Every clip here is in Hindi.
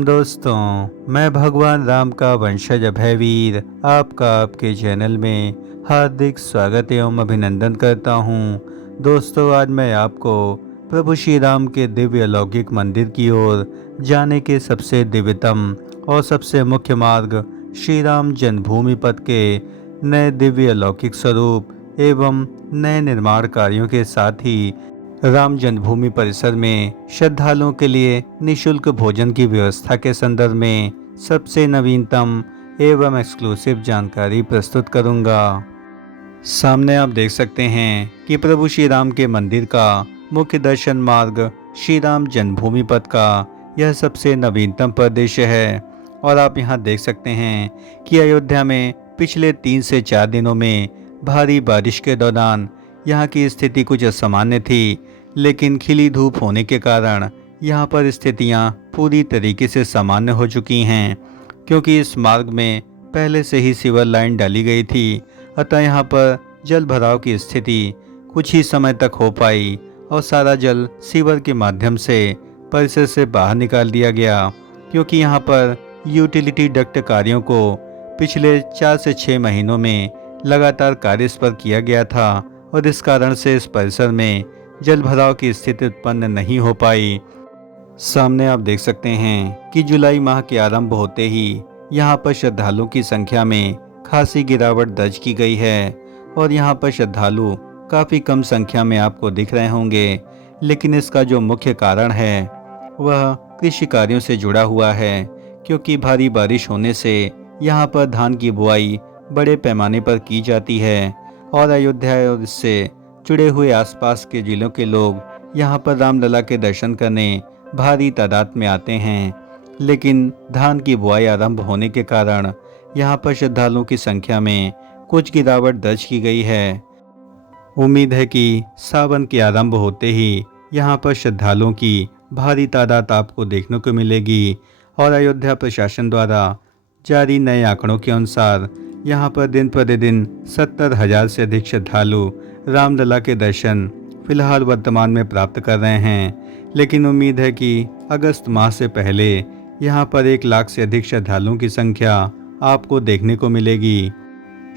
राम दोस्तों, मैं भगवान राम का वंशज अभयवीर आपका आपके चैनल में हार्दिक स्वागत एवं अभिनंदन करता हूँ। दोस्तों, आज मैं आपको प्रभु श्री राम के दिव्य अलौकिक मंदिर की ओर जाने के सबसे दिव्यतम और सबसे मुख्य मार्ग श्री राम जन्मभूमि पथ के नए दिव्य अलौकिक स्वरूप एवं नए निर्माण कार्यों के साथ ही राम जन्मभूमि परिसर में श्रद्धालुओं के लिए निशुल्क भोजन की व्यवस्था के संदर्भ में सबसे नवीनतम एवं एक्सक्लूसिव जानकारी प्रस्तुत करूंगा। सामने आप देख सकते हैं कि प्रभु श्री राम के मंदिर का मुख्य दर्शन मार्ग श्री राम जन्मभूमि पथ का यह सबसे नवीनतम परिदृश्य है। और आप यहां देख सकते हैं कि अयोध्या में पिछले 3 से 4 दिनों में भारी बारिश के दौरान यहाँ की स्थिति कुछ असामान्य थी, लेकिन खिली धूप होने के कारण यहाँ पर स्थितियाँ पूरी तरीके से सामान्य हो चुकी हैं, क्योंकि इस मार्ग में पहले से ही सीवर लाइन डाली गई थी। अतः यहाँ पर जल भराव की स्थिति कुछ ही समय तक हो पाई और सारा जल सीवर के माध्यम से परिसर से बाहर निकाल दिया गया, क्योंकि यहाँ पर यूटिलिटी डक्ट कार्यों को पिछले 4 से 6 महीनों में लगातार कार्य इस पर किया गया था और इस कारण से इस परिसर में जल भराव की स्थिति उत्पन्न नहीं हो पाई। सामने आप देख सकते हैं कि जुलाई माह के आरंभ होते ही यहाँ पर श्रद्धालुओं की संख्या में खासी गिरावट दर्ज की गई है और यहाँ पर श्रद्धालु काफ़ी कम संख्या में आपको दिख रहे होंगे, लेकिन इसका जो मुख्य कारण है वह कृषि कार्यों से जुड़ा हुआ है, क्योंकि भारी बारिश होने से यहाँ पर धान की बुआई बड़े पैमाने पर की जाती है और अयोध्या और इससे जुड़े हुए आसपास के जिलों के लोग यहाँ पर रामलला के दर्शन करने भारी तादाद में आते हैं। लेकिन धान की बुआई आरंभ होने के कारण यहाँ पर श्रद्धालुओं की संख्या में कुछ गिरावट दर्ज की गई है। उम्मीद है कि सावन के आरंभ होते ही यहाँ पर श्रद्धालुओं की भारी तादाद आपको देखने को मिलेगी और अयोध्या प्रशासन द्वारा जारी नए आंकड़ों के अनुसार यहाँ पर दिन प्रतिदिन 70,000 से अधिक श्रद्धालु रामलला के दर्शन फिलहाल वर्तमान में प्राप्त कर रहे हैं। लेकिन उम्मीद है कि अगस्त माह से पहले यहाँ पर 1 लाख से अधिक श्रद्धालुओं की संख्या आपको देखने को मिलेगी।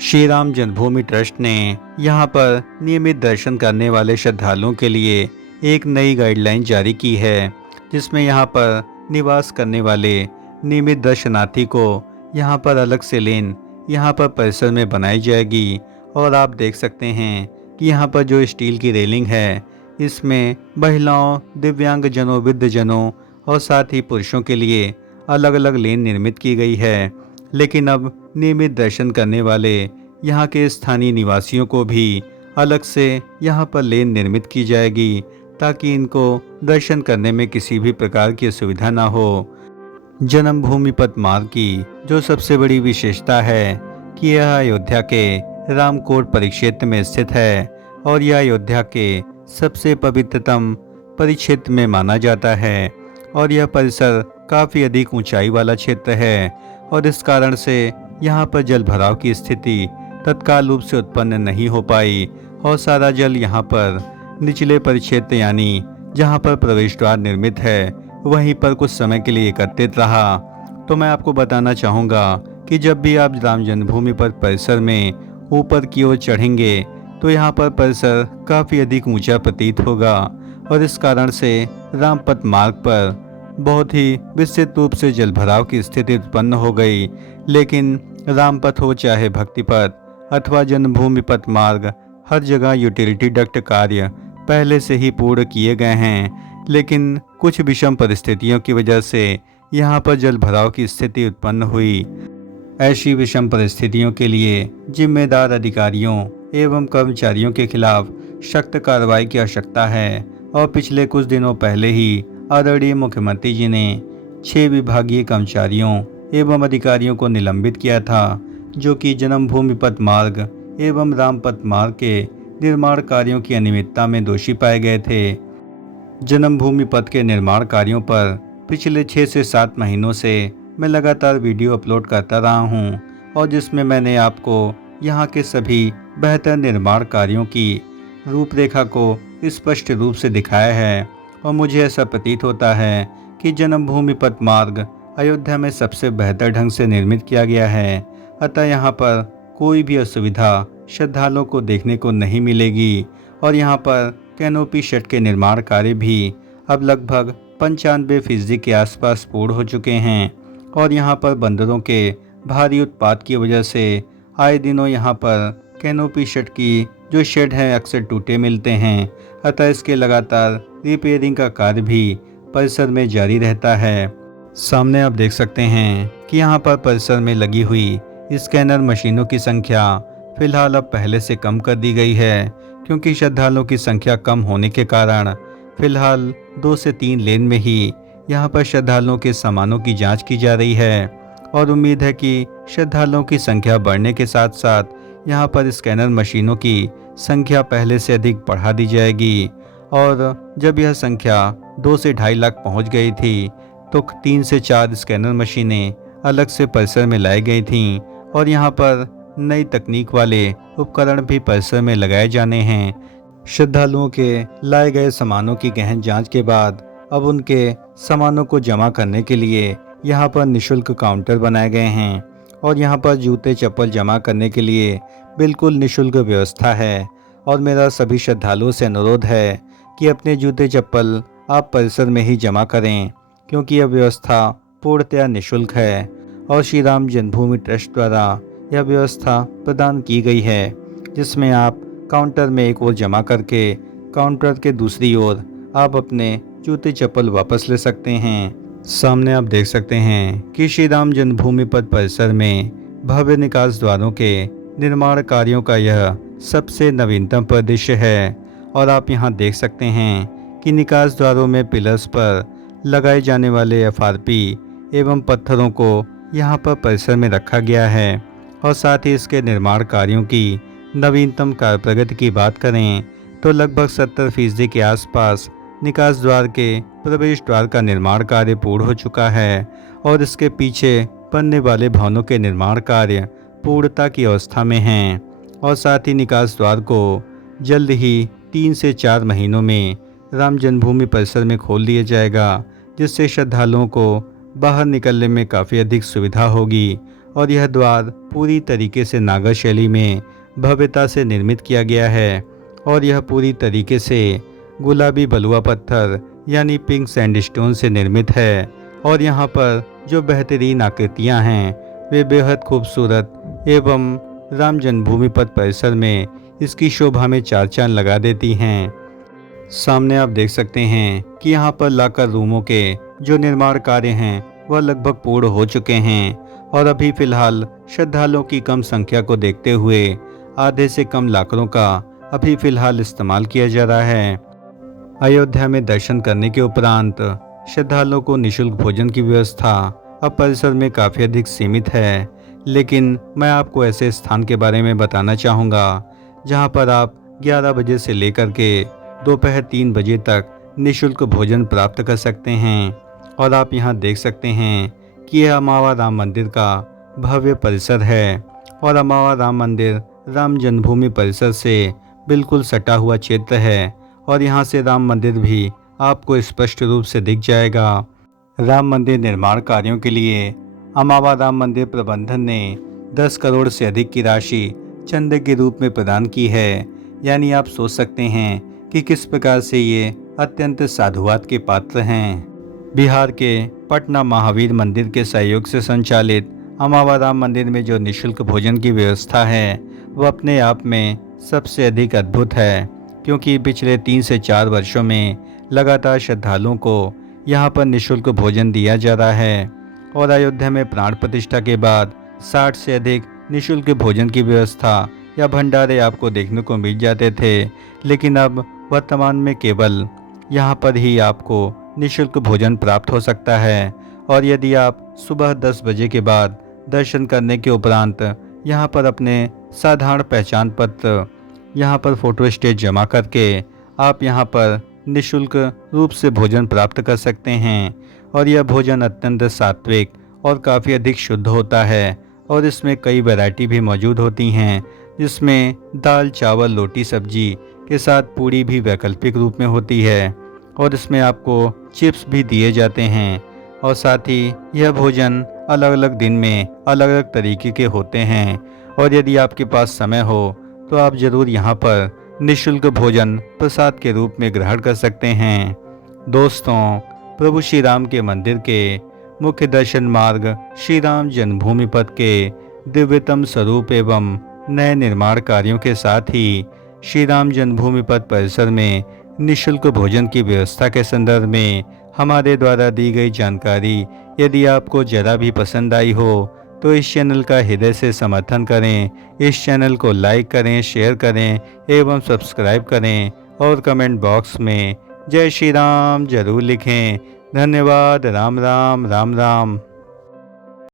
श्री राम जन्मभूमि ट्रस्ट ने यहाँ पर नियमित दर्शन करने वाले श्रद्धालुओं के लिए एक नई गाइडलाइन जारी की है, जिसमें यहाँ पर निवास करने वाले नियमित दर्शनार्थी को यहाँ पर अलग से लेन यहाँ पर परिसर में बनाई जाएगी। और आप देख सकते हैं कि यहाँ पर जो स्टील की रेलिंग है, इसमें महिलाओं, दिव्यांग जनों, वृद्ध जनों और साथ ही पुरुषों के लिए अलग अलग लेन निर्मित की गई है। लेकिन अब नियमित दर्शन करने वाले यहाँ के स्थानीय निवासियों को भी अलग से यहाँ पर लेन निर्मित की जाएगी, ताकि इनको दर्शन करने में किसी भी प्रकार की असुविधा ना हो। जन्मभूमि पथ मार्ग की जो सबसे बड़ी विशेषता है कि यह अयोध्या के रामकोट परिक्षेत्र में स्थित है और यह अयोध्या के सबसे पवित्रतम परिक्षेत्र में माना जाता है और यह परिसर काफ़ी अधिक ऊंचाई वाला क्षेत्र है और इस कारण से यहाँ पर जल भराव की स्थिति तत्काल रूप से उत्पन्न नहीं हो पाई और सारा जल यहाँ पर निचले परिक्षेत्र यानी जहाँ पर प्रवेश द्वार निर्मित है वहीं पर कुछ समय के लिए एकत्रित रहा। तो मैं आपको बताना चाहूँगा कि जब भी आप राम जन्मभूमि पर परिसर में ऊपर की ओर चढ़ेंगे तो यहाँ पर परिसर काफ़ी अधिक ऊंचा प्रतीत होगा और इस कारण से रामपथ मार्ग पर बहुत ही विस्तृत रूप से जल भराव की स्थिति उत्पन्न हो गई। लेकिन रामपथ हो चाहे भक्ति पथ अथवा जन्मभूमि पथ मार्ग, हर जगह यूटिलिटी डक्ट कार्य पहले से ही पूर्ण किए गए हैं, लेकिन कुछ विषम परिस्थितियों की वजह से यहाँ पर जल भराव की स्थिति उत्पन्न हुई। ऐसी विषम परिस्थितियों के लिए जिम्मेदार अधिकारियों एवं कर्मचारियों के खिलाफ सख्त कार्रवाई की आवश्यकता है और पिछले कुछ दिनों पहले ही आदरणीय मुख्यमंत्री जी ने 6 विभागीय कर्मचारियों एवं अधिकारियों को निलंबित किया था, जो कि जन्मभूमि पथ मार्ग एवं रामपथ मार्ग के निर्माण कार्यों की अनियमितता में दोषी पाए गए थे। जन्मभूमि पथ के निर्माण कार्यों पर पिछले 6 से 7 महीनों से मैं लगातार वीडियो अपलोड करता रहा हूं और जिसमें मैंने आपको यहां के सभी बेहतर निर्माण कार्यों की रूपरेखा को स्पष्ट रूप से दिखाया है और मुझे ऐसा प्रतीत होता है कि जन्मभूमि पथ मार्ग अयोध्या में सबसे बेहतर ढंग से निर्मित किया गया है, अतः यहाँ पर कोई भी असुविधा श्रद्धालुओं को देखने को नहीं मिलेगी। और यहाँ पर कैनोपी शट के निर्माण कार्य भी अब लगभग 95% के आसपास पूर्ण हो चुके हैं। और यहाँ पर बंदरों के भारी उत्पात की वजह से आए दिनों यहाँ पर कैनोपी शट की जो शेड है अक्सर टूटे मिलते हैं, अतः इसके लगातार रिपेयरिंग का कार्य भी परिसर में जारी रहता है। सामने आप देख सकते हैं कि यहाँ पर परिसर में लगी हुई स्कैनर मशीनों की संख्या फिलहाल अब पहले से कम कर दी गई है, क्योंकि श्रद्धालुओं की संख्या कम होने के कारण फिलहाल 2 से 3 लेन में ही यहाँ पर श्रद्धालुओं के सामानों की जांच की जा रही है। और उम्मीद है कि श्रद्धालुओं की संख्या बढ़ने के साथ साथ यहाँ पर स्कैनर मशीनों की संख्या पहले से अधिक बढ़ा दी जाएगी। और जब यह संख्या 2 से 2.5 लाख पहुँच गई थी तो 3 से 4 स्कैनर मशीनें अलग से परिसर में लाई गई थीं। और यहाँ पर नई तकनीक वाले उपकरण भी परिसर में लगाए जाने हैं। श्रद्धालुओं के लाए गए सामानों की गहन जांच के बाद अब उनके सामानों को जमा करने के लिए यहाँ पर निःशुल्क काउंटर बनाए गए हैं। और यहाँ पर जूते चप्पल जमा करने के लिए बिल्कुल निःशुल्क व्यवस्था है। और मेरा सभी श्रद्धालुओं से अनुरोध है कि अपने जूते चप्पल आप परिसर में ही जमा करें, क्योंकि यह व्यवस्था पूर्णतया निःशुल्क है और श्री राम जन्मभूमि ट्रस्ट द्वारा यह व्यवस्था प्रदान की गई है, जिसमें आप काउंटर में एक ओर जमा करके काउंटर के दूसरी ओर आप अपने जूते चप्पल वापस ले सकते हैं। सामने आप देख सकते हैं कि श्री राम जन्मभूमि पथ परिसर में भव्य निकास द्वारों के निर्माण कार्यों का यह सबसे नवीनतम परिदृश्य है। और आप यहाँ देख सकते हैं कि निकास द्वारों में पिलर्स पर लगाए जाने वाले FRP एवं पत्थरों को यहाँ पर परिसर में रखा गया है। और साथ ही इसके निर्माण कार्यों की नवीनतम कार्य प्रगति की बात करें तो लगभग 70% के आसपास निकास द्वार के प्रवेश द्वार का निर्माण कार्य पूर्ण हो चुका है। और इसके पीछे बनने वाले भवनों के निर्माण कार्य पूर्णता की अवस्था में हैं। और साथ ही निकास द्वार को जल्द ही 3 से 4 महीनों में राम जन्मभूमि परिसर में खोल दिया जाएगा, जिससे श्रद्धालुओं को बाहर निकलने में काफ़ी अधिक सुविधा होगी। और यह द्वार पूरी तरीके से नागर शैली में भव्यता से निर्मित किया गया है। और यह पूरी तरीके से गुलाबी बलुआ पत्थर यानी पिंक सैंडस्टोन से निर्मित है। और यहाँ पर जो बेहतरीन आकृतियाँ हैं वे बेहद खूबसूरत एवं राम जन्मभूमि पथ परिसर में इसकी शोभा में 4 चांद लगा देती हैं। सामने आप देख सकते हैं कि यहाँ पर लाकर रूमों के जो निर्माण कार्य हैं वह लगभग पूर्ण हो चुके हैं। और अभी फिलहाल श्रद्धालुओं की कम संख्या को देखते हुए आधे से कम लाकरों का अभी फिलहाल इस्तेमाल किया जा रहा है। अयोध्या में दर्शन करने के उपरांत श्रद्धालुओं को निःशुल्क भोजन की व्यवस्था अब परिसर में काफ़ी अधिक सीमित है। लेकिन मैं आपको ऐसे स्थान के बारे में बताना चाहूँगा जहाँ पर आप 11 बजे से लेकर के दोपहर 3 बजे तक निःशुल्क भोजन प्राप्त कर सकते हैं। और आप यहाँ देख सकते हैं कि यह अमावा राम मंदिर का भव्य परिसर है। और अमावा राम मंदिर राम जन्मभूमि परिसर से बिल्कुल सटा हुआ क्षेत्र है। और यहाँ से राम मंदिर भी आपको स्पष्ट रूप से दिख जाएगा। राम मंदिर निर्माण कार्यों के लिए अमावा राम मंदिर प्रबंधन ने 10 करोड़ से अधिक की राशि चंदे के रूप में प्रदान की है। यानी आप सोच सकते हैं कि किस प्रकार से ये अत्यंत साधुवाद के पात्र हैं। बिहार के पटना महावीर मंदिर के सहयोग से संचालित अमावा राम मंदिर में जो निःशुल्क भोजन की व्यवस्था है वह अपने आप में सबसे अधिक अद्भुत है, क्योंकि पिछले 3 से 4 वर्षों में लगातार श्रद्धालुओं को यहाँ पर निःशुल्क भोजन दिया जा रहा है। और अयोध्या में प्राण प्रतिष्ठा के बाद 60 से अधिक निःशुल्क भोजन की व्यवस्था या भंडारे आपको देखने को मिल जाते थे, लेकिन अब वर्तमान में केवल यहाँ पर ही आपको निःशुल्क भोजन प्राप्त हो सकता है। और यदि आप सुबह 10 बजे के बाद दर्शन करने के उपरांत यहाँ पर अपने साधारण पहचान पत्र यहाँ पर फोटो स्टेट जमा करके आप यहाँ पर निःशुल्क रूप से भोजन प्राप्त कर सकते हैं। और यह भोजन अत्यंत सात्विक और काफ़ी अधिक शुद्ध होता है। और इसमें कई वैरायटी भी मौजूद होती हैं, जिसमें दाल चावल रोटी सब्जी के साथ पूड़ी भी वैकल्पिक रूप में होती है। और इसमें आपको चिप्स भी दिए जाते हैं। और साथ ही यह भोजन अलग अलग दिन में अलग अलग तरीके के होते हैं। और यदि आपके पास समय हो तो आप ज़रूर यहाँ पर निःशुल्क भोजन प्रसाद के रूप में ग्रहण कर सकते हैं। दोस्तों, प्रभु श्री राम के मंदिर के मुख्य दर्शन मार्ग श्री राम जन्मभूमि पथ के दिव्यतम स्वरूप एवं नए निर्माण कार्यों के साथ ही श्री राम जन्मभूमि पथ परिसर में निःशुल्क भोजन की व्यवस्था के संदर्भ में हमारे द्वारा दी गई जानकारी यदि आपको ज़रा भी पसंद आई हो तो इस चैनल का हृदय से समर्थन करें। इस चैनल को लाइक करें, शेयर करें एवं सब्सक्राइब करें और कमेंट बॉक्स में जय श्री राम जरूर लिखें। धन्यवाद। राम राम राम राम।